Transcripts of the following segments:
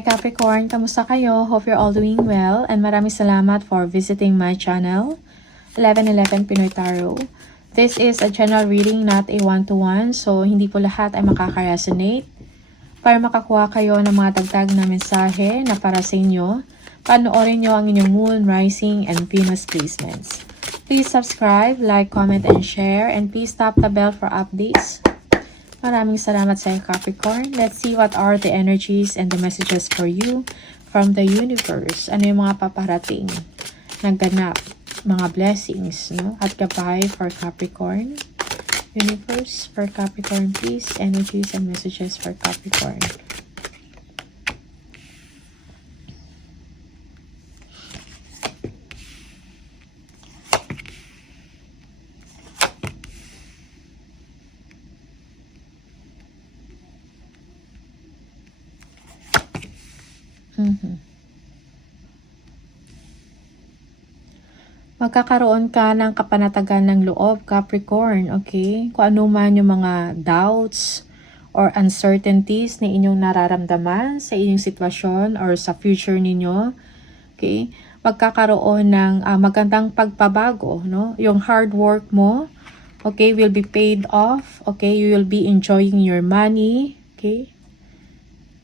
Hi Capricorn, kamusta kayo? Hope you're all doing well and maraming salamat for visiting my channel, 1111 Pinoy Tarot. This is a general reading, not a one-to-one, so hindi po lahat ay makaka-resonate. Para makakuha kayo ng mga dagdag na mensahe na para sa inyo, panoorin nyo ang inyong Moon, Rising, and Venus placements. Please subscribe, like, comment, and share, and please tap the bell for updates. Maraming salamat sa Capricorn. Let's see what are the energies and the messages for you from the universe. Ano yung mga paparating na ganap, mga blessings, no? At gabay for Capricorn. Universe for Capricorn, please. Energies and messages for Capricorn. Magkakaroon ka ng kapanatagan ng loob, Capricorn, okay? Kung ano man yung mga doubts or uncertainties na inyong nararamdaman sa inyong sitwasyon or sa future ninyo, okay? Magkakaroon ng magandang pagbabago, no? Yung hard work mo, okay, will be paid off, okay? You will be enjoying your money, okay?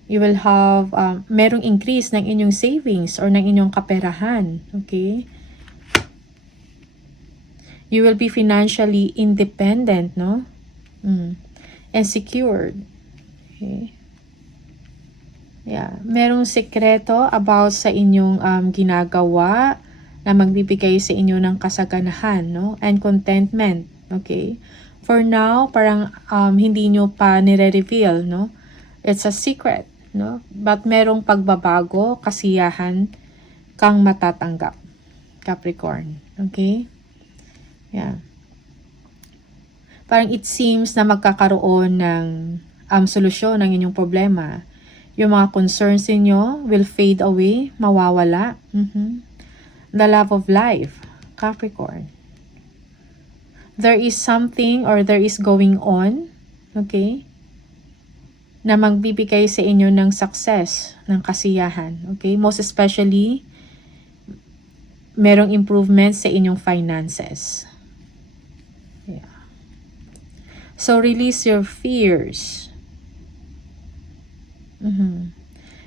You will have, merong increase ng inyong savings or ng inyong kaperahan, okay? You will be financially independent, no? And secured. Okay. Yeah. Merong sekreto about sa inyong ginagawa na magbibigay sa inyo ng kasaganahan, no? And contentment, okay? For now, parang hindi nyo pa nire-reveal, no? It's a secret, no? But merong pagbabago, kasiyahan kang matatanggap, Capricorn, okay? Yeah. Parang it seems na magkakaroon ng solusyon ng inyong problema. Yung mga concerns niyo will fade away, mawawala. The love of life, Capricorn. There is something or there is going on, okay, na magbibigay sa inyo ng success, ng kasiyahan, okay? Most especially, merong improvement sa inyong finances. So, release your fears.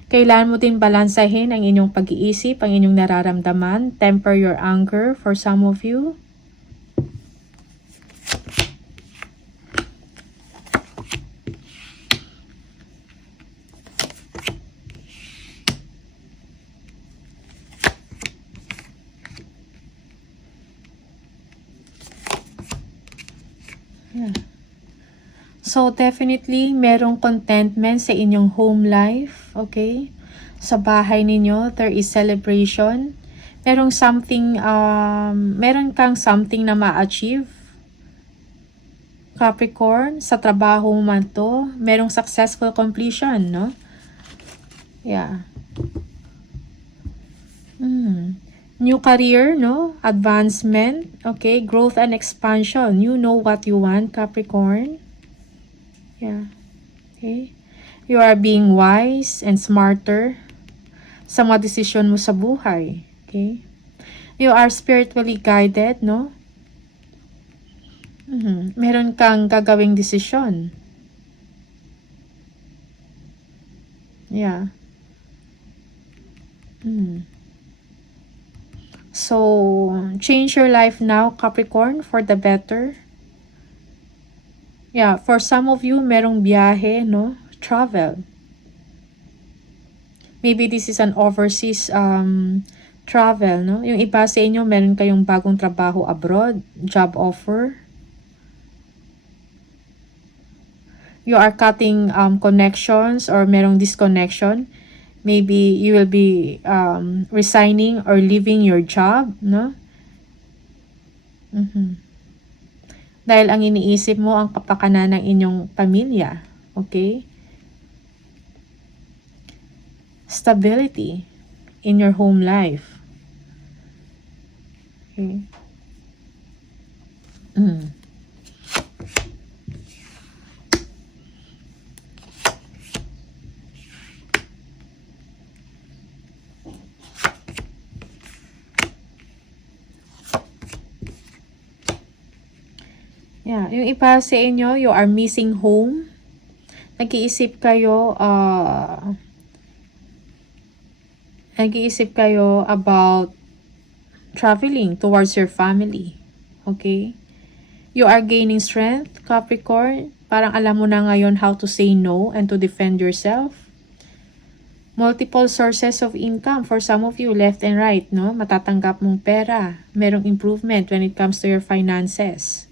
Kailangan mo din balansahin ang inyong pag-iisip, ang inyong nararamdaman. Temper your anger for some of you. Yeah. So, definitely, merong contentment sa inyong home life, okay? Sa bahay ninyo, there is celebration. Merong something, meron kang something na ma-achieve, Capricorn, sa trabaho mo man to. Merong successful completion, no? Yeah. New career, no? Advancement, okay? Growth and expansion. You know what you want, Capricorn. Yeah. Okay. You are being wise and smarter sa mga desisyon mo sa buhay. Okay. You are spiritually guided, no? Meron kang gagawing desisyon. Yeah. So, change your life now, Capricorn, for the better. Yeah, for some of you, merong biyahe, no? Travel. Maybe this is an overseas travel, no? Yung iba sa inyo, meron kayong bagong trabaho abroad, job offer. You are cutting connections or merong disconnection. Maybe you will be resigning or leaving your job, no? Dahil ang iniisip mo ang kapakanan ng inyong pamilya. Okay? Stability in your home life. Okay? Yeah, yung iba sa inyo, you are missing home. Nag-iisip kayo about traveling towards your family. Okay? You are gaining strength, Capricorn. Parang alam mo na ngayon how to say no and to defend yourself. Multiple sources of income for some of you, left and right, no? Matatanggap mong pera. Merong improvement when it comes to your finances.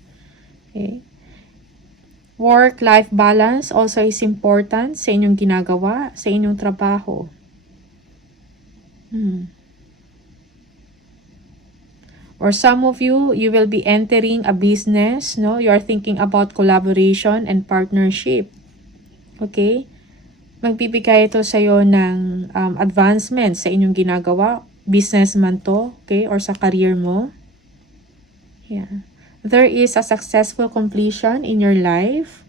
Okay? Work-life balance also is important sa inyong ginagawa, sa inyong trabaho. Or some of you, you will be entering a business, no? You are thinking about collaboration and partnership. Okay? Magbibigay ito sa iyo ng advancement sa inyong ginagawa. Business man to, okay? Or sa career mo. Yeah. There is a successful completion in your life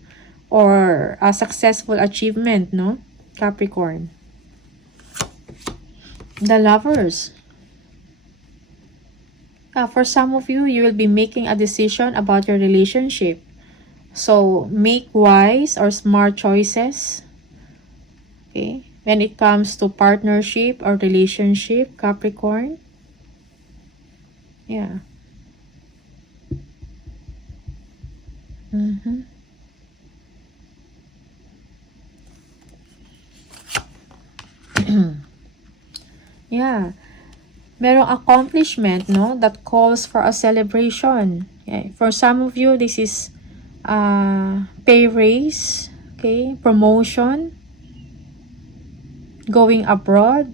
or a successful achievement, no? Capricorn. The Lovers. For some of you, you will be making a decision about your relationship. So, make wise or smart choices. Okay? When it comes to partnership or relationship, Capricorn. Yeah. Yeah. Merong accomplishment, no, that calls for a celebration. Okay? For some of you, this is pay raise, okay, promotion, going abroad.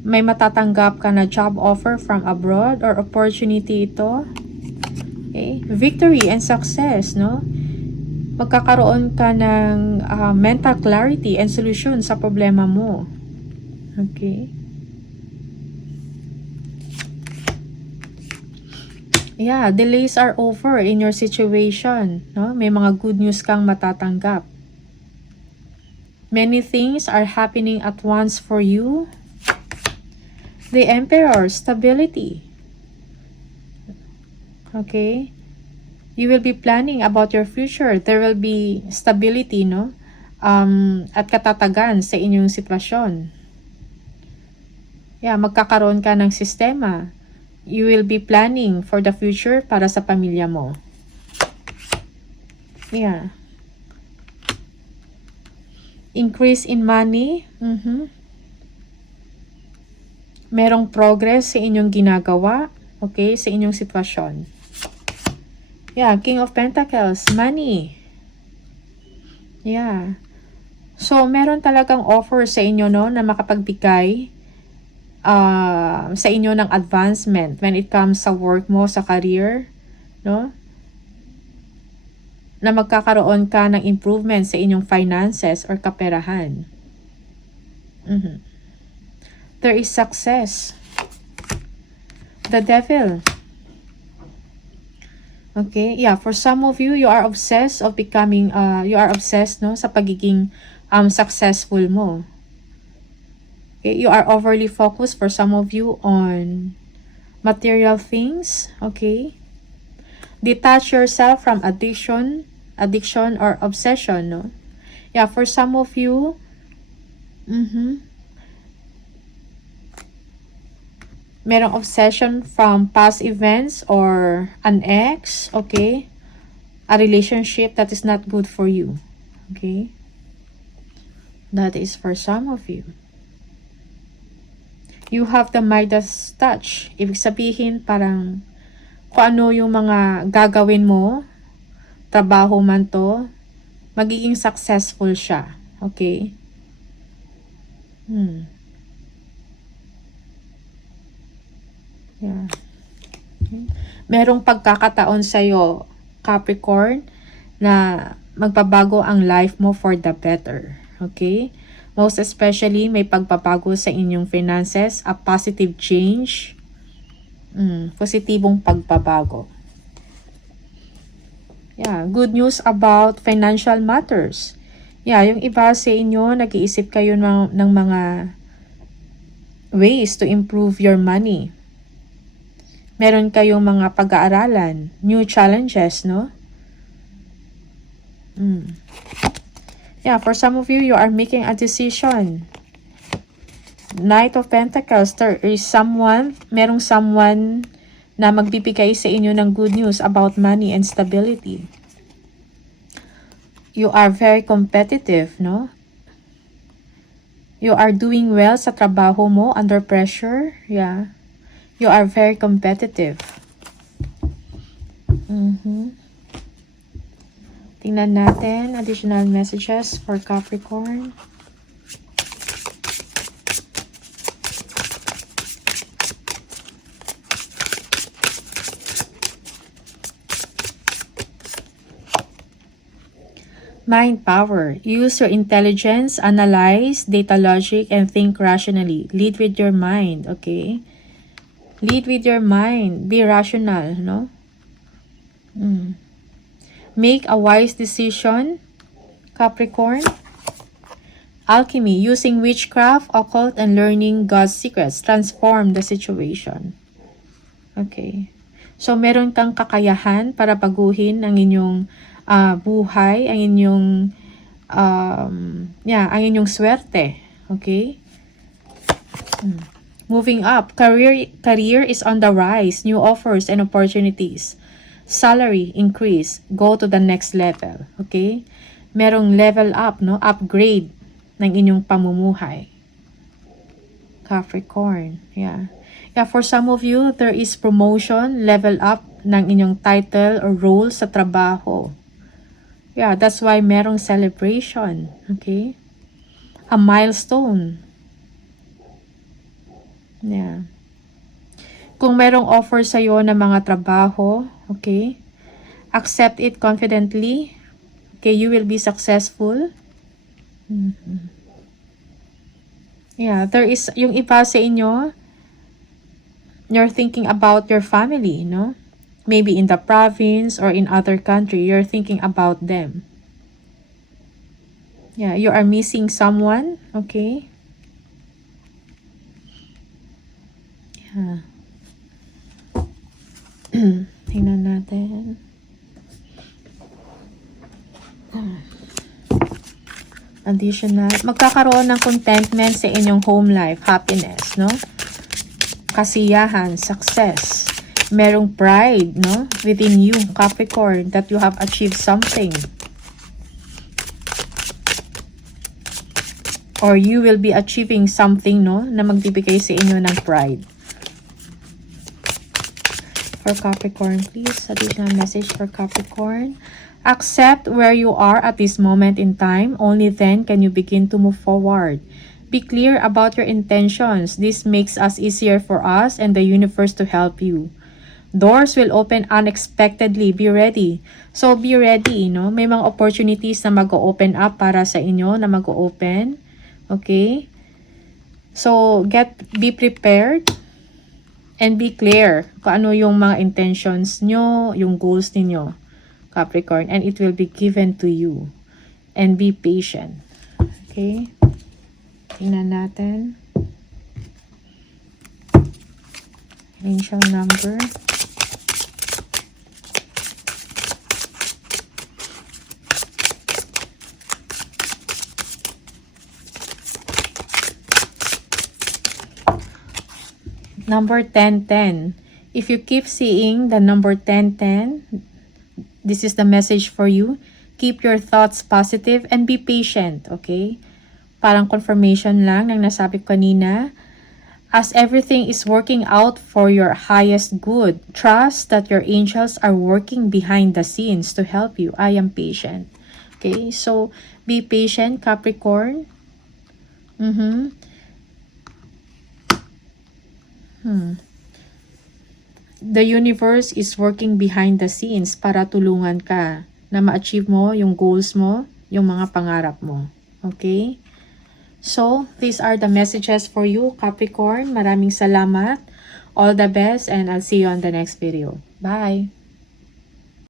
May matatanggap ka na job offer from abroad or opportunity ito. Okay? Victory and success, no? Magkakaroon ka ng mental clarity and solution sa problema mo. Okay? Yeah, delays are over in your situation, no? May mga good news kang matatanggap. Many things are happening at once for you. The Emperor, stability. Okay? You will be planning about your future. There will be stability, no? At katatagan sa inyong sitwasyon. Yeah, magkakaroon ka ng sistema. You will be planning for the future para sa pamilya mo. Yeah. Increase in money. Merong progress sa inyong ginagawa. Okay, sa inyong sitwasyon. Yeah, King of Pentacles, money. Yeah. So, meron talagang offer sa inyo, no, na makapagbigay sa inyo ng advancement when it comes sa work mo, sa career, no? Na magkakaroon ka ng improvement sa inyong finances or kaperahan. There is success. The Devil. Okay, yeah, for some of you, you are obsessed of becoming, no, sa pagiging successful mo. Okay, you are overly focused for some of you on material things, okay? Detach yourself from addiction or obsession, no? Yeah, for some of you, merong obsession from past events or an ex, okay? A relationship that is not good for you, okay? That is for some of you. You have the Midas touch. Ibig sabihin, parang kung ano yung mga gagawin mo, trabaho man to, magiging successful siya. Okay? Yeah. Okay. Merong pagkakataon sa'yo, Capricorn, na magbabago ang life mo for the better. Okay? Most especially, may pagbabago sa inyong finances, a positive change, positibong pagbabago. Yeah, good news about financial matters. Yeah, yung iba sa inyo, nag-iisip kayo ng mga ways to improve your money. Meron kayong mga pag-aaralan, new challenges, no? Yeah, for some of you, you are making a decision. Knight of Pentacles, there is merong someone na magbibigay sa inyo ng good news about money and stability. You are very competitive, no? You are doing well sa trabaho mo, under pressure. Yeah. You are very competitive. Tingnan natin additional messages for Capricorn. Mind power. Use your intelligence, analyze, data logic, and think rationally. Lead with your mind, okay? Lead with your mind. Be rational, no? Make a wise decision, Capricorn. Alchemy. Using witchcraft, occult, and learning God's secrets. Transform the situation. Okay. So, meron kang kakayahan para baguhin ang inyong buhay, ang inyong ang inyong swerte. Okay? Moving up, career is on the rise, new offers and opportunities. Salary increase, go to the next level. Okay? Merong level up, no? Upgrade ng inyong pamumuhay. Capricorn. Yeah. Yeah, for some of you, there is promotion, level up ng inyong title or role sa trabaho. Yeah, that's why merong celebration. Okay? A milestone. Yeah. Kung merong offer sa'yo na mga trabaho, okay? Accept it confidently. Okay, you will be successful. Yeah, there is, yung iba sa inyo, you're thinking about your family, no? Maybe in the province or in other country, you're thinking about them. Yeah, you are missing someone, okay? Yeah. Tingnan natin. Additional. Magkakaroon ng contentment sa inyong home life, happiness, no? Kasiyahan, success. Merong pride, no? Within you, Capricorn, that you have achieved something. Or you will be achieving something, no? Na magbibigay sa inyo ng pride. For Capricorn, please, additional message for Capricorn. Accept where you are at this moment in time. Only then can you begin to move forward. Be clear about your intentions. This makes us easier for us and the universe to help you. Doors will open unexpectedly. Be ready. So, be ready, no? May mga opportunities na mag-open up para sa inyo, na mag-open. Okay? So, be prepared and be clear kung ano yung mga intentions nyo, yung goals ninyo, Capricorn. And it will be given to you. And be patient. Okay? Tingnan natin. Angel number. Number 1010. If you keep seeing the number 1010, this is the message for you. Keep your thoughts positive and be patient, okay? Parang confirmation lang ng nasabi ko kanina. As everything is working out for your highest good, trust that your angels are working behind the scenes to help you. I am patient. Okay, so be patient, Capricorn. The universe is working behind the scenes para tulungan ka na ma-achieve mo yung goals mo, yung mga pangarap mo. Okay? So, these are the messages for you, Capricorn. Maraming salamat. All the best and I'll see you on the next video. Bye!